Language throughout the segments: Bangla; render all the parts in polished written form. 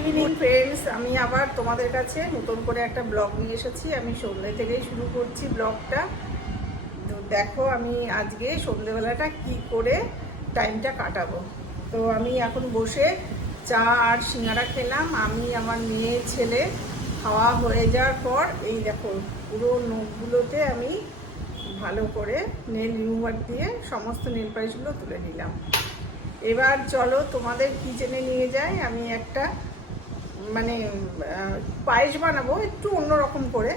ইভিনিং ফ্রেন্ডস, আমি আবার তোমাদের কাছে নতুন করে একটা ব্লগ নিয়ে এসেছি। আমি সন্ধ্যে থেকেই শুরু করছি ব্লগটা। তো দেখো আমি আজকে সন্ধ্যেবেলাটা কি করে টাইমটা কাটাবো। তো আমি এখন বসে চা আর সিঙ্গারা খেলাম। আমি আমার মেয়ে ছেলে খাওয়া হয়ে যাওয়ার পর এই দেখো পুরো নখগুলোতে আমি ভালো করে নেল রিমুভার দিয়ে সমস্ত নেল পালিশগুলো তুলে নিলাম। এবার চলো তোমাদের কিচেনে নিয়ে যাই। আমি একটা মানে পায়েস বানাবো একটু অন্যরকম করে,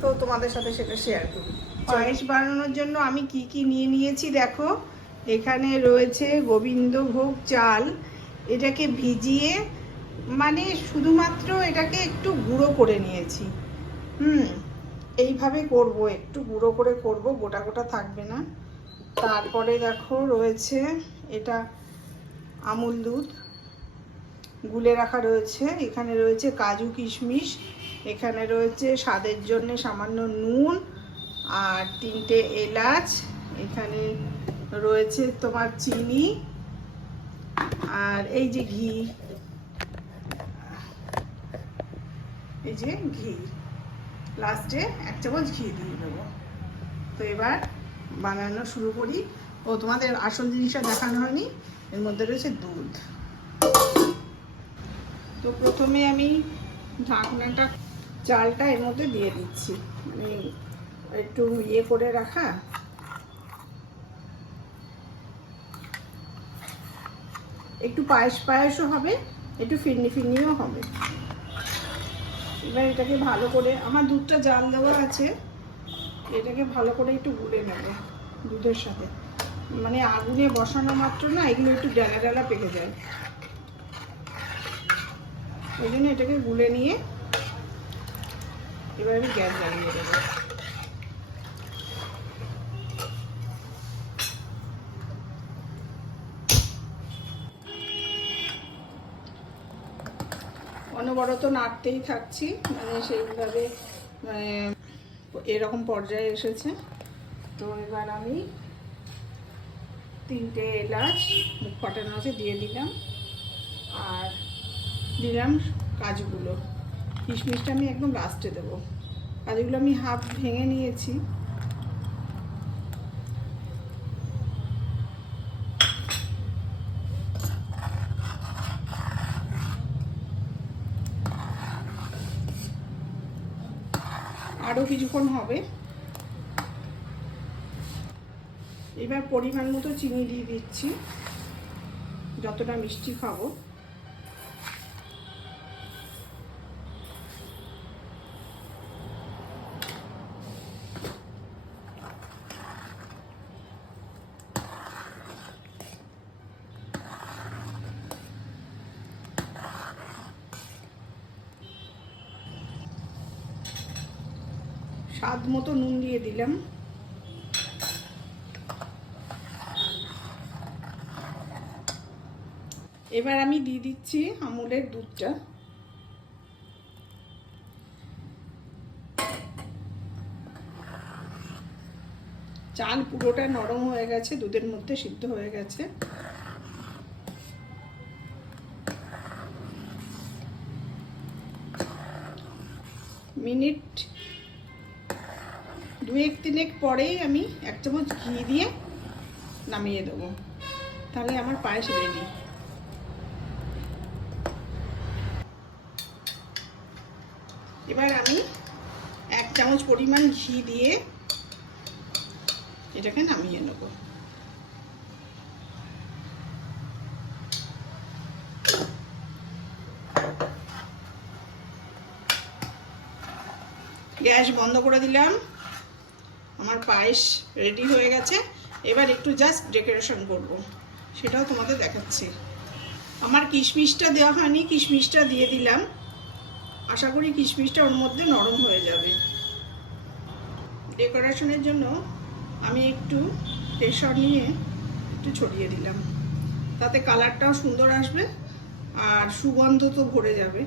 তো তোমাদের সাথে সেটা শেয়ার করি। পায়েস বানানোর জন্য আমি কি কি নিয়ে নিয়েছি দেখো। এখানে রয়েছে গোবিন্দভোগ চাল। এটাকে ভিজিয়ে মানে শুধুমাত্র এটাকে একটু গুঁড়ো করে নিয়েছি। এইভাবে করব, একটু গুঁড়ো করে করব, গোটা গোটা থাকবে না। তারপরে দেখো রয়েছে এটা আমুল দুধ গুলে রাখা রয়েছে। এখানে রয়েছে কাজু কিশমিশ, এখানে রয়েছে স্বাদের জন্য সামান্য নুন আর 3টে এলাচ, এখানে রয়েছে তোমার চিনি আর এই যে ঘি, এই যে ঘি লাস্টে 1 চামচ ঘি দিয়ে দেবো। তো এবার বানানো শুরু করি। ও তোমাদের আসল জিনিসটা দেখানো হয়নি, এর মধ্যে রয়েছে দুধ। তো প্রথমে আমি ঢাকনাটা চালটা এর মধ্যে দিয়ে দিচ্ছি, মানে একটু ইয়ে করে রাখা। একটু পায়েস পায়েসও হবে, একটু ফিরনি ফিরনিও হবে। এবার এটাকে ভালো করে, আমার দুধটা জাল দেওয়া আছে, এটাকে ভালো করে একটু গুলে নেবে দুধের সাথে। মানে আগুনে বসানো মাত্র না এগুলো একটু ডালা ডালা পেকে যায়, ওই জন্য এটাকে গুলে নিয়ে এবার আমি গ্যাস জ্বালিয়ে দেবো। অনবরত নাড়তেই থাকছি, মানে সেইভাবে মানে এরকম পর্যায়ে এসেছে। তো এবার আমি 3টে এলাচ মুখ ফাটানো আছে দিয়ে দিলাম, আর দিলাম কাজুগুলো। কিশমিশটা আমি একদম লাস্টে দেবো। কাজুগুলো আমি হাফ ভেঙে নিয়েছি। আরও কিছুক্ষণ হবে। এবার পরিমাণ মতো চিনি দিয়ে দিচ্ছি, যতটা মিষ্টি খাবো। স্বাদ মতো নুন দিয়ে দিলাম। এবার আমি দিয়ে দিচ্ছি আমুলের দুধটা। চাল পুরোটা নরম হয়ে গেছে, দুধের মধ্যে সিদ্ধ হয়ে গেছে। মিনিট 2-3 পরেই আমি 1 চামচ ঘি দিয়ে নামিয়ে দেবো, তাহলে আমার পায়েস রেডি। এবার আমি 1 চামচ পরিমাণ ঘি দিয়ে এটাকে নামিয়ে নেব। গ্যাস বন্ধ করে দিলাম, আমার পায়েস রেডি হয়ে গেছে। এবার একটু জাস্ট ডেকোরেশন করব, সেটাও তোমাদের দেখাচ্ছি। আমার কিশমিশটা দেওয়া হয়নি, কিশমিশটা দিয়ে দিলাম। আশা করি কিশমিশটা ওর মধ্যে নরম হয়ে যাবে। ডেকোরেশনের জন্য আমি একটু কেশর নিয়ে একটু ছড়িয়ে দিলাম, তাতে কালারটাও সুন্দর আসবে আর সুগন্ধ তো ভরে যাবে।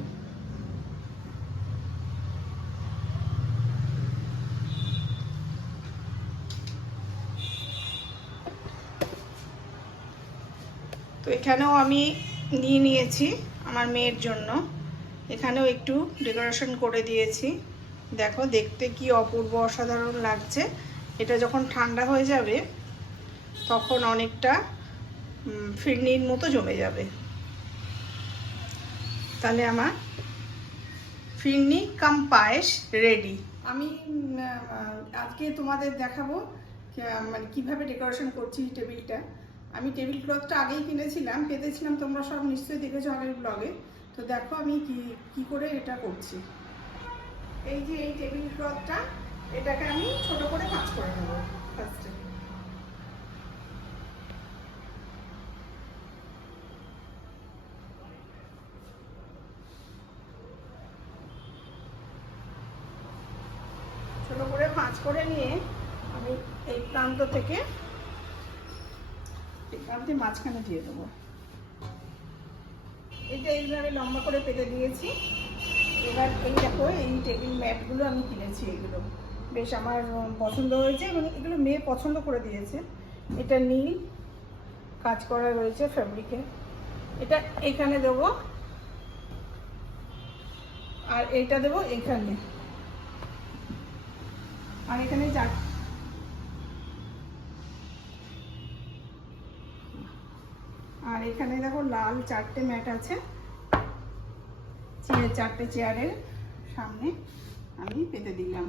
তো এখানেও আমি নিয়ে নিয়েছি আমার মেয়ের জন্য এখানেও একটু ডেকোরেশন করে দিয়েছি। দেখো দেখতে কি অপূর্ব অসাধারণ লাগছে। এটা যখন ঠান্ডা হয়ে যাবে তখন অনেকটা ফিরনির মতো জমে যাবে। তাহলে আমার ফিরনি কাম পায়েস রেডি। আমি আজকে তোমাদের দেখাবো মানে কীভাবে ডেকোরেশন করছি টেবিলটা। আমি টেবিল ক্লথটা আগেই কিনেছিলাম, পেতেছিলাম, তোমরা সব নিশ্চয়ই দেখেছো আগের ব্লগে। তো দেখো আমি কি করে এটা করছি। এই যে এই টেবিল ক্লথটা, এটাকে আমি ছোট করে ভাঁজ করে নেবো ফার্স্টে। ছোট করে ভাঁজ করে নিয়ে আমি এই প্রান্ত থেকে এই প্রান্তে মাঝখানে দিয়ে দেবো। এই যে এইভাবে লম্বা করে পেতে দিয়েছি। এবার এই দেখো এই টেবিল ম্যাটগুলো আমি কিনেছি, এগুলো বেশ আমার পছন্দ হয়েছে এবং এগুলো মেয়ে পছন্দ করে দিয়েছে। এটা নীল কাজ করা রয়েছে ফ্যাব্রিকে। এটা এখানে দেবো আর এটা দেবো এখানে, আর এখানে আর এখানে দেখো লাল 4টে ম্যাট আছে। 4টে চেয়ারের সামনে আমি পেতে দিলাম।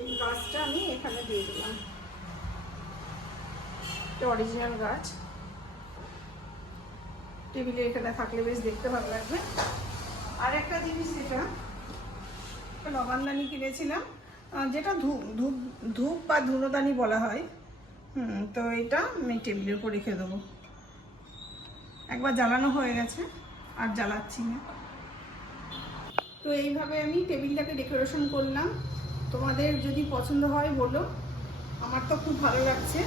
এই গাছটা আমি এখানে দিয়ে দিলাম, এটা অরিজিনাল গাছ। টেবিলে এখানে থাকলে বেশ দেখতে ভালো লাগবে। আর একটা জিনিস, যেটা লবণদানি কিনেছিলাম, যেটা ধূপ বা ধুনোদানি বলা হয়। তো এটা আমি টেবিলের উপর রেখে দেবো। একবার জ্বালানো হয়ে গেছে, আর জ্বালাচ্ছি না। তো এইভাবে আমি টেবিলটাকে ডেকোরেশন করলাম। তোমাদের যদি পছন্দ হয় বলো, আমার তো খুব ভালো লাগছে।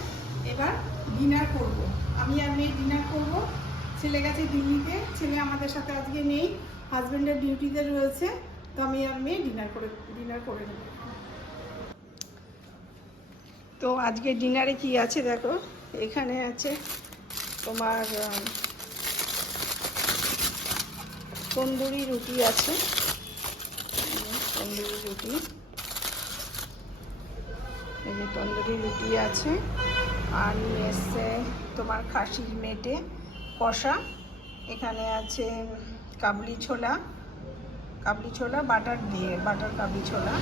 এবার ডিনার করব, আমি আর মেয়ে ডিনার করব। ছেলে গেছে দিল্লিতে, ছেলে আমাদের সাথে আজকে নেই, হাজব্যান্ডের ডিউটিতে রয়েছে। তো আমি আর মেয়ে ডিনার করে নেব। তো আজকে ডিনারে কি আছে দেখো, এখানে আছে তোমার তন্দুরি রুটি আছে, তন্দুরি রুটি, এই যে তন্দুরি রুটি আছে। আর নিয়ে এসছে তোমার খাসির মেটে কষা। এখানে আছে কাবলি ছোলা বাটার দিয়ে, বাটার কাবলি ছোলা,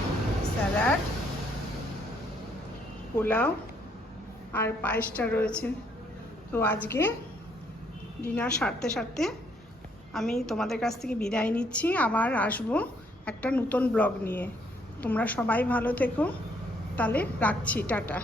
স্যালাড, পোলাও আর পায়েসটা রয়েছে। তো আজকে ডিনার সারতে আমি তোমাদের কাছ থেকে বিদায় নিচ্ছি। আবার আসবো একটা নতুন ব্লগ নিয়ে। তোমরা সবাই ভালো থেকো, তাহলে রাখছি, টাটা।